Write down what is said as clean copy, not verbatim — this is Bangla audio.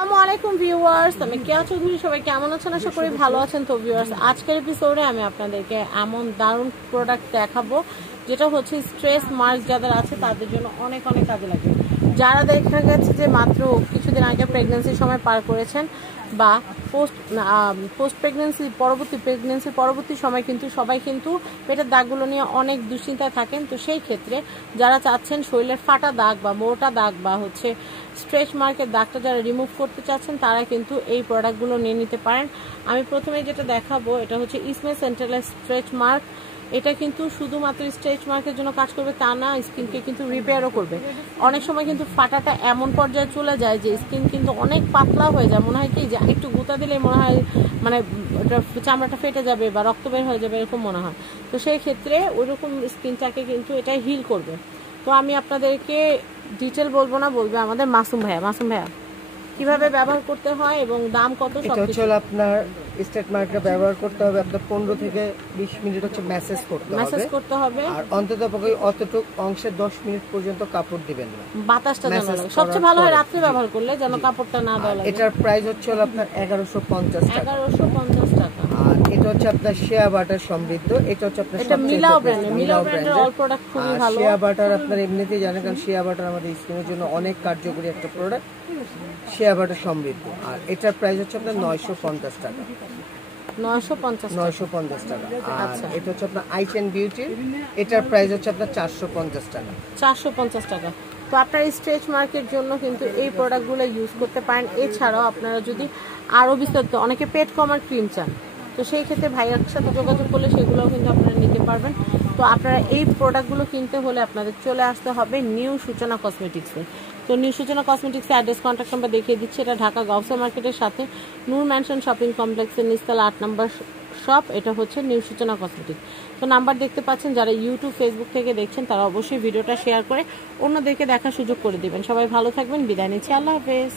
আসসালামু আলাইকুম ভিউয়ার্স, আমি কেয়া চৌধুরী। সবাই কেমন আছেন? আশা করি ভালো আছেন। তো ভিউয়ার্স, আজকের এপিসোডে আমি আপনাদেরকে এমন দারুণ প্রোডাক্ট দেখাবো যেটা হচ্ছে স্ট্রেস মার্ক যাদের আছে তাদের জন্য অনেক অনেক কাজে লাগে। যারা দেখা গেছে যে মাত্র কিছুদিন আগে প্রেগনেন্সির সময় পার করেছেন বা পোস্ট প্রেগনেন্সির পরবর্তী সময় কিন্তু সবাই কিন্তু পেটের দাগগুলো নিয়ে অনেক দুশ্চিন্তায় থাকেন। তো সেই ক্ষেত্রে যারা চাচ্ছেন শরীরের ফাটা দাগ বা মোটা দাগ বা হচ্ছে স্ট্রেচ মার্কের দাগটা যারা রিমুভ করতে চাচ্ছেন তারা কিন্তু এই প্রোডাক্টগুলো নিয়ে নিতে পারেন। আমি প্রথমে যেটা দেখাবো এটা হচ্ছে ইসমে সেন্ট্রাল স্ট্রেচ মার্ক। এটা কিন্তু শুধুমাত্র স্ট্রেচ মার্কের জন্য কাজ করবে তা না, স্কিনকে কিন্তু রিপেয়ারও করবে। অনেক সময় কিন্তু ফাটাটা এমন পর্যায়ে চলে যায় যে স্কিন কিন্তু অনেক পাতলা হয়ে যায়, মনে হয় কি যে একটু গুঁতা দিলে মনে হয় মানে চামড়াটা ফেটে যাবে বা রক্ত বের হয়ে যাবে, এরকম মনে হয়। তো সেই ক্ষেত্রে ওইরকম স্কিনটাকে কিন্তু এটা হিল করবে। তো আমি আপনাদেরকে ডিটেল বলবো না, বলবে আমাদের মাসুম ভাইয়া কিভাবে ব্যবহার করতে হয় এবং দাম কত সব কিছু। এটা হলো আপনার স্ট্রেট মার্কটা ব্যবহার করতে হবে আপনার 15 থেকে 20 মিনিট হচ্ছে ম্যাসেজ করতে হবে আর অন্ততপক্ষে অতটুক অংশে 10 মিনিট পর্যন্ত কাপড় দিবেন না, বাতাসটা যেন লাগে। সবচেয়ে ভালো হয় রাত্রে ব্যবহার করলে, যেন কাপড়টা না দেওয়া লাগে। এটার প্রাইস হচ্ছে আপনার 1150 টাকা। 1150 টাকা। আর এটা হচ্ছে আপনার শিয়া বাটার সমৃদ্ধ। এটা হচ্ছে আপনার এটা মিলাও ব্র্যান্ডের অল প্রোডাক্ট খুবই ভালো। শিয়া বাটার আপনার এমনিতেই জানেন, কারণ শিয়া বাটার আমাদের স্কিনের জন্য অনেক কার্যকরী একটা প্রোডাক্ট, শিয়া বাটার সমৃদ্ধ। আর এটার প্রাইস হচ্ছে আপনার 950 টাকা। 950 টাকা। আর এটা হচ্ছে আপনার আইস এন্ড বিউটি, এটার প্রাইস হচ্ছে আপনার 450 টাকা। 450 টাকা। তো আপনার স্ট্রেচ মার্কের জন্য কিন্তু এই প্রোডাক্টগুলো ইউজ করতে পারেন। এছাড়াও আপনারা যদি আরও বিস্তারিত অনেকে পেট কমার ক্রিম চান, তো সেই ক্ষেত্রে ভাইয়ার সাথে যোগাযোগ করলে সেগুলোও কিন্তু আপনারা নিতে পারবেন। তো আপনারা এই প্রোডাক্টগুলো কিনতে হলে আপনাদের চলে আসতে হবে নিউ সূচনা কসমেটিক্সে। তো নিউ সূচনা কসমেটিক্সের অ্যাড্রেস, কন্ট্যাক্ট নাম্বার দেখিয়ে দিচ্ছি। এটা ঢাকা গাউসিয়া মার্কেটের সাথে নূর ম্যানশন শপিং কমপ্লেক্সের নিচতলা 8 নম্বর শপ। এটা হচ্ছে নিউ সূচনা কসমেটিক্স। তো নাম্বার দেখতে পাচ্ছেন। যারা ইউটিউব ফেসবুক থেকে দেখছেন তারা অবশ্যই ভিডিওটা শেয়ার করে অন্যদেরকে দেখার সুযোগ করে দিবেন। সবাই ভালো থাকবেন, বিদায় নিচ্ছি, আল্লাহ হাফেজ।